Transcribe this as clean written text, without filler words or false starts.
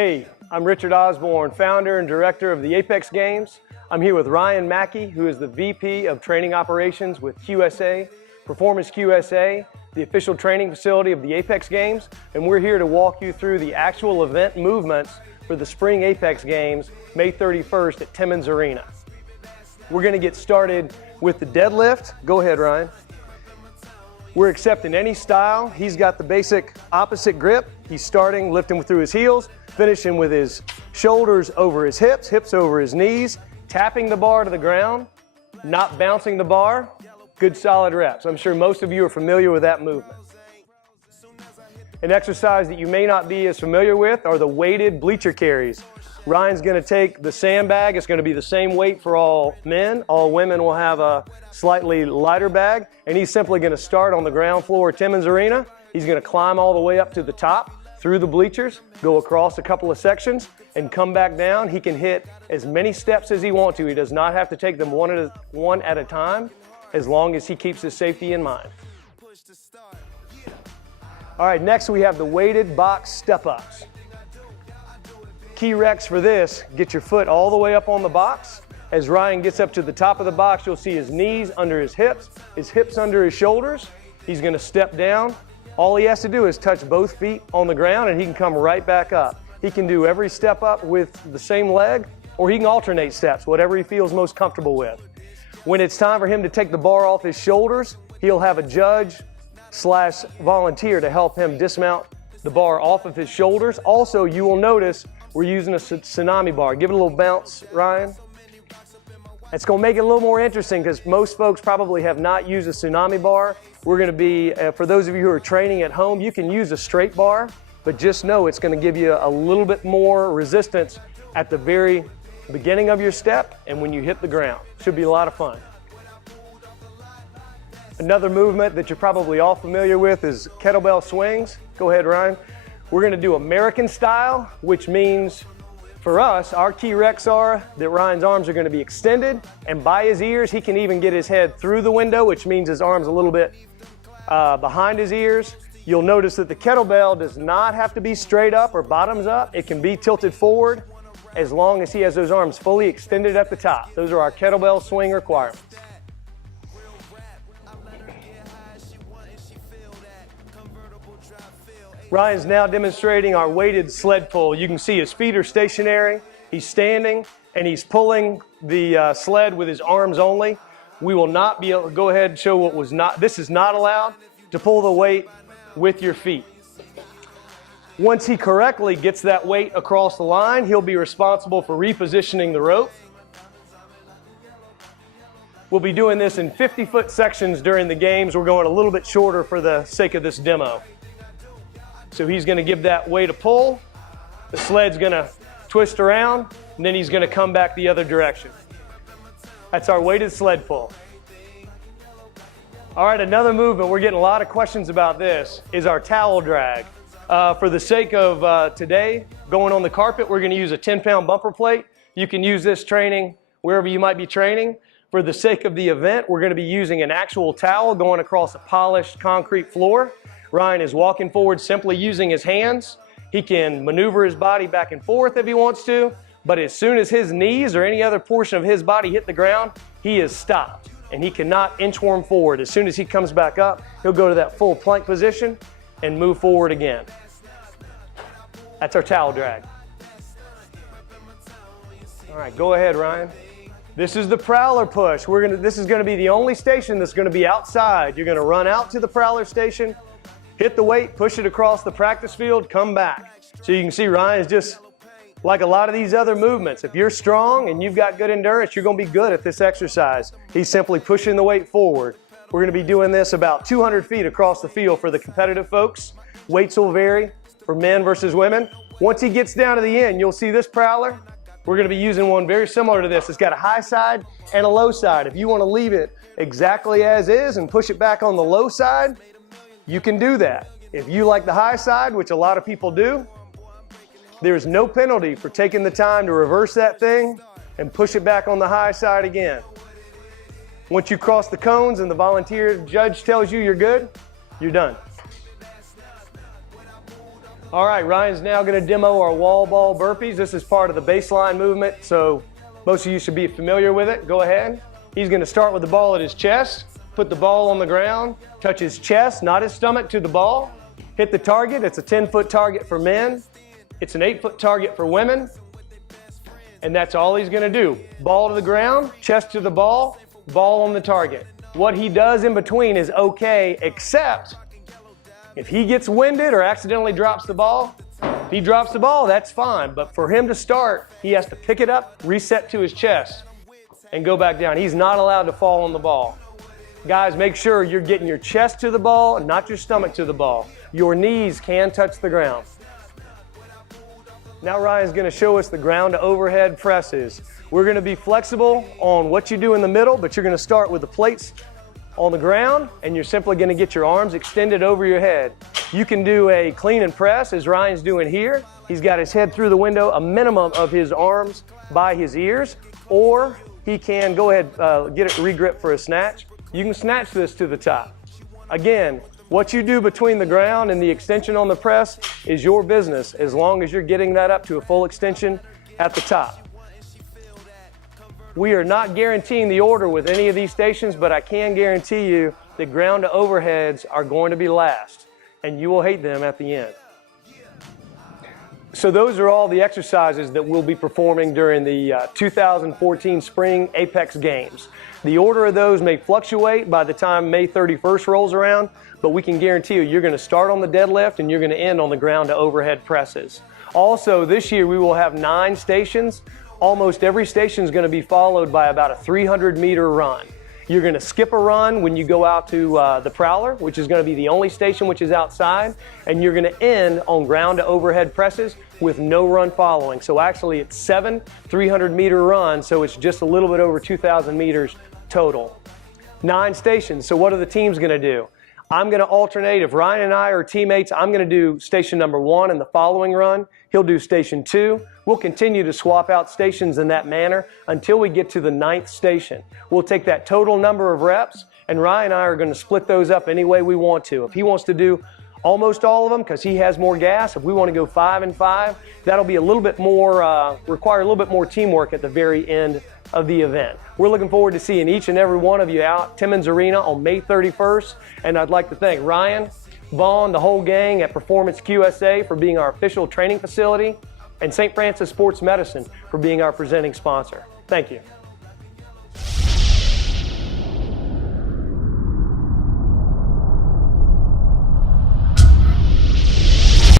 Hey, I'm Richard Osborne, founder and director of the Apex Games. I'm here with Ryan Mackey, who is the VP of Training Operations with QSA, Performance QSA, the official training facility of the Apex Games, and we're here to walk you through the actual event movements for the Spring Apex Games, May 31st at Timmons Arena. We're going to get started with the deadlift. Go ahead, Ryan. We're accepting any style. He's got the basic opposite grip. He's starting lifting through his heels, finishing with his shoulders over his hips, hips over his knees, tapping the bar to the ground, not bouncing the bar. Good solid reps. I'm sure most of you are familiar with that movement. An exercise that you may not be as familiar with are the weighted bleacher carries. Ryan's going to take the sandbag. It's going to be the same weight for all men. All women will have a slightly lighter bag, and he's simply going to start on the ground floor at Timmons Arena. He's going to climb all the way up to the top through the bleachers, go across a couple of sections, and come back down. He can hit as many steps as he wants to. He does not have to take them one at a time, as long as he keeps his safety in mind. All right, next we have the weighted box step-ups. Key recs for this, get your foot all the way up on the box. As Ryan gets up to the top of the box, you'll see his knees under his hips under his shoulders. He's gonna step down. All he has to do is touch both feet on the ground and he can come right back up. He can do every step up with the same leg, or he can alternate steps, whatever he feels most comfortable with. When it's time for him to take the bar off his shoulders, he'll have a judge/volunteer to help him dismount the bar off of his shoulders. Also, you will notice we're using a tsunami bar. Give it a little bounce, Ryan. It's going to make it a little more interesting because most folks probably have not used a tsunami bar. We're going to be, for those of you who are training at home, you can use a straight bar, but just know it's going to give you a little bit more resistance at the very beginning of your step and when you hit the ground. Should be a lot of fun. Another movement that you're probably all familiar with is kettlebell swings. Go ahead, Ryan. We're going to do American style, which means for us, our key recs are that Ryan's arms are going to be extended, and by his ears, he can even get his head through the window, which means his arms a little bit behind his ears. You'll notice that the kettlebell does not have to be straight up or bottoms up. It can be tilted forward as long as he has those arms fully extended at the top. Those are our kettlebell swing requirements. Ryan's now demonstrating our weighted sled pull. You can see his feet are stationary, he's standing, and he's pulling the sled with his arms only. We will not be able to go ahead and show what was not, this is not allowed, to pull the weight with your feet. Once he correctly gets that weight across the line, he'll be responsible for repositioning the rope. We'll be doing this in 50-foot sections during the games. We're going a little bit shorter for the sake of this demo. So he's going to give that weight a pull, the sled's going to twist around, and then he's going to come back the other direction. That's our weighted sled pull. All right, another movement, we're getting a lot of questions about this, is our towel drag. For the sake of today, going on the carpet, we're going to use a 10-pound bumper plate. You can use this training wherever you might be training. For the sake of the event, we're going to be using an actual towel going across a polished concrete floor. Ryan is walking forward simply using his hands. He can maneuver his body back and forth if he wants to, but as soon as his knees or any other portion of his body hit the ground, he is stopped and he cannot inchworm forward. As soon as he comes back up, he'll go to that full plank position and move forward again. That's our towel drag. All right, go ahead, Ryan. This is the prowler push. This is going to be the only station that's going to be outside. You're going to run out to the prowler station, hit the weight, push it across the practice field, come back. So you can see Ryan is just like a lot of these other movements. If you're strong and you've got good endurance, you're going to be good at this exercise. He's simply pushing the weight forward. We're going to be doing this about 200 feet across the field for the competitive folks. Weights will vary for men versus women. Once he gets down to the end, you'll see this prowler. We're going to be using one very similar to this. It's got a high side and a low side. If you want to leave it exactly as is and push it back on the low side, you can do that. If you like the high side, which a lot of people do, there's no penalty for taking the time to reverse that thing and push it back on the high side again. Once you cross the cones and the volunteer judge tells you you're good, you're done. All right, Ryan's now going to demo our wall ball burpees. This is part of the baseline movement, so most of you should be familiar with it. Go ahead. He's going to start with the ball at his chest, put the ball on the ground, touch his chest, not his stomach, to the ball, hit the target. It's a 10-foot target for men. It's an 8-foot target for women. And that's all he's going to do. Ball to the ground, chest to the ball on the target. What he does in between is okay, except if he gets winded or accidentally drops the ball. If he drops the ball, that's fine. But for him to start, he has to pick it up, reset to his chest, and go back down. He's not allowed to fall on the ball. Guys, make sure you're getting your chest to the ball, not your stomach to the ball. Your knees can touch the ground. Now Ryan's going to show us the ground to overhead presses. We're going to be flexible on what you do in the middle, but you're going to start with the plates on the ground, and you're simply going to get your arms extended over your head. You can do a clean and press as Ryan's doing here. He's got his head through the window, a minimum of his arms by his ears, or he can go ahead, get it regrip for a snatch. You can snatch this to the top. Again, what you do between the ground and the extension on the press is your business, as long as you're getting that up to a full extension at the top. We are not guaranteeing the order with any of these stations, but I can guarantee you that ground to overheads are going to be last, and you will hate them at the end. So those are all the exercises that we'll be performing during the 2014 Spring Apex Games. The order of those may fluctuate by the time May 31st rolls around, but we can guarantee you're going to start on the deadlift and you're going to end on the ground to overhead presses. Also, this year we will have 9 stations. Almost every station is going to be followed by about a 300-meter run. You're going to skip a run when you go out to the Prowler, which is going to be the only station which is outside, and you're going to end on ground to overhead presses with no run following. So actually it's 7 300-meter runs, so it's just a little bit over 2,000 meters total. 9 stations, so what are the teams going to do? I'm going to alternate. If Ryan and I are teammates, I'm going to do station number 1 in the following run. He'll do station 2. We'll continue to swap out stations in that manner until we get to the 9th station. We'll take that total number of reps, and Ryan and I are going to split those up any way we want to. If he wants to do almost all of them because he has more gas, if we want to go 5 and 5, that'll be a little bit more, require a little bit more teamwork at the very end of the event. We're looking forward to seeing each and every one of you out at Timmons Arena on May 31st, and I'd like to thank Ryan, Vaughn, the whole gang at Performance QSA for being our official training facility, and St. Francis Sports Medicine for being our presenting sponsor. Thank you.